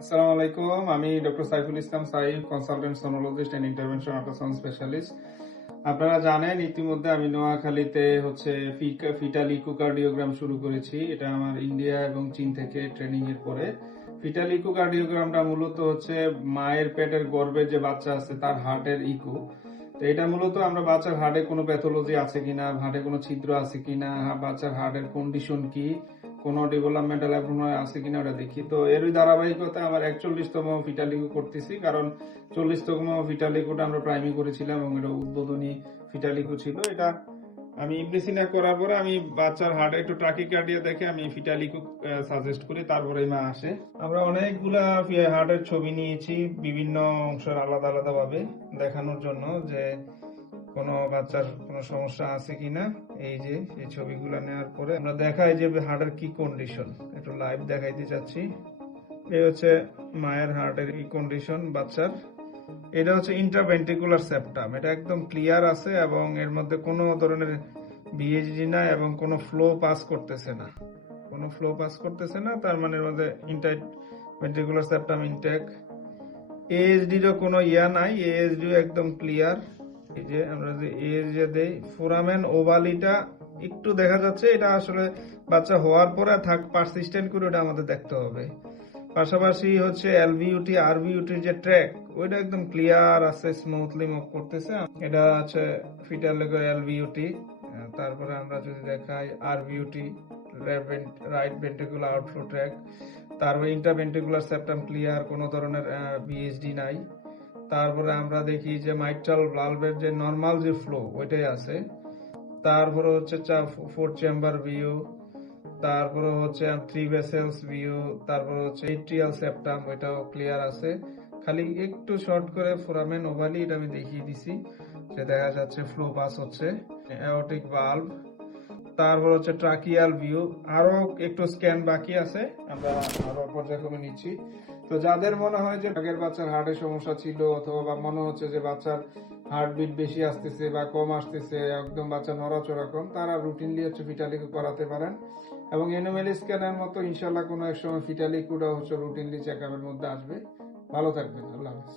আসসালামু আলাইকুম। আমি doctor Saiful Islam Saif consultant sonologist and intervention ultrasound specialist আপনারা জানেন, ইতিমধ্যে আমি নোয়াখালীতে হচ্ছে ফিটাল ইকোকার্ডিওগ্রাম শুরু করেছি। এটা আমার ইন্ডিয়া এবং চীন থেকে ট্রেনিং এর পরে। ফিটাল ইকোকার্ডিওগ্রামটা মূলত হচ্ছে মায়ের পেটের গর্ভের যে বাচ্চা আছে, তার হার্টের ইকো তো এটা মূলত আমরা বাচ্চার হার্টে কোনো প্যাথোলজি আছে কিনা হার্টে কোনো ছিদ্র আছে কিনা, বাচ্চার হার্টের কন্ডিশন কি, কোনো ডেভেলপমেন্টাল অ্যাপ্রোভাল আছে কিনা ওটা দেখি। তো এরই ধারাবাহিকতা আমার একচল্লিশতম ফিটালিকো করতেছি, কারণ চল্লিশতম ফিটালিকোটা আমরা প্রাইমি করেছিলাম এবং এটা উদ্বোধনী ফিটালিকু ছিল। এটা আমি ইমপ্রেসিনা করার পরে আমি বাচ্চার হার্টে একটু ট্রাকিকার্ডিয়া দেখে আমি ফিটালিকো সাজেস্ট করি তারপরে মা আসে। আমরা অনেকগুলা হার্টের ছবি নিয়েছি, বিভিন্ন অংশের আলাদা আলাদা ভাবে দেখানোর জন্য যে কোনো বাচ্চার কোনো সমস্যা আছে কিনা। এই যে, এই ছবিগুলো নেওয়ার পরে আমরা দেখাই যে হার্টের কি কন্ডিশন একটু লাইভ দেখাইতে চাচ্ছি। এই হচ্ছে মায়ের হার্টের কন্ডিশন বাচ্চার। এটা হচ্ছে ইন্টারভেন্ট্রিকুলার সেপ্টাম এটা একদম ক্লিয়ার আছে এবং এর মধ্যে কোনো ধরনের বিএইচডি না এবং কোনো ফ্লো পাস করতেছে না। কোনো ফ্লো পাস করতেছে না, তার মানে এর মধ্যে ইন্টার ভেন্ট্রিকুলার সেপ্টাম ইনটেক এএসডিরও কোনো ইয়া নাই এএসডিও একদম ক্লিয়ার এই যে আমরা যে এএসডি দেই ফোরামেন ওভালিটা একটু দেখা যাচ্ছে, এটা আসলে বাচ্চা হওয়ার পরে থাক পারসিস্টেন্ট করে ওটা আমাদের দেখতে হবে। পাশাপাশি হচ্ছে এলভিউটি, আরভিউটির যে ট্র্যাক ওইটা একদম ক্লিয়ার আছে স্মুথলি মুভ করতেছে। এটা আছে ফিটার লেগের এলভিউটি। তারপরে আমরা যদি দেখাই RVOT right ventricular outflow tract তারপরে ইন্টারভেন্ট্রিকুলার সেপ্টাম ক্লিয়ার কোনো ধরনের বিএসডি নাই। তারপরে আমরা দেখি যে মাইট্রাল ভালভের যে নর্মাল যে ফ্লো ওইটাই আছে। তারপরে হচ্ছে ফোর চেম্বার ভিউ তারপরে হচ্ছে থ্রি ভেসেলস ভিউ তারপরে হচ্ছে এট্রিয়াল সেপ্টাম ওইটাও ক্লিয়ার আছে। খালি একটু শর্ট করে ফোরামেন ওভালি এটা আমি দেখিয়ে দিছি সে দেখা যাচ্ছে ফ্লো পাস হচ্ছে। অ্যাওটিক ভালভ তারপর হচ্ছে ট্রাকিয়াল ভিউ আরও একটু স্ক্যান বাকি আছে। আমরা আরও পর্যায়ক্রমে নিচ্ছি। তো যাদের মনে হয় যে আগের বাচ্চার হার্টের সমস্যা ছিল অথবা বা মনে হচ্ছে যে বাচ্চার হার্টবিট বেশি আসতেছে বা কম আসতেছে, একদম বাচ্চা নড়াচড়া কম, তারা রুটিনলি হচ্ছে ফিটালিকো করাতে পারেন। এবং এনোমেলি স্ক্যানের মতো ইনশাল্লাহ কোনো এক সময় ফিটালিকুটা হচ্ছে রুটিনলি চেক আপের মধ্যে আসবে। ভালো থাকবেন, আল্লাহ হাফিজ।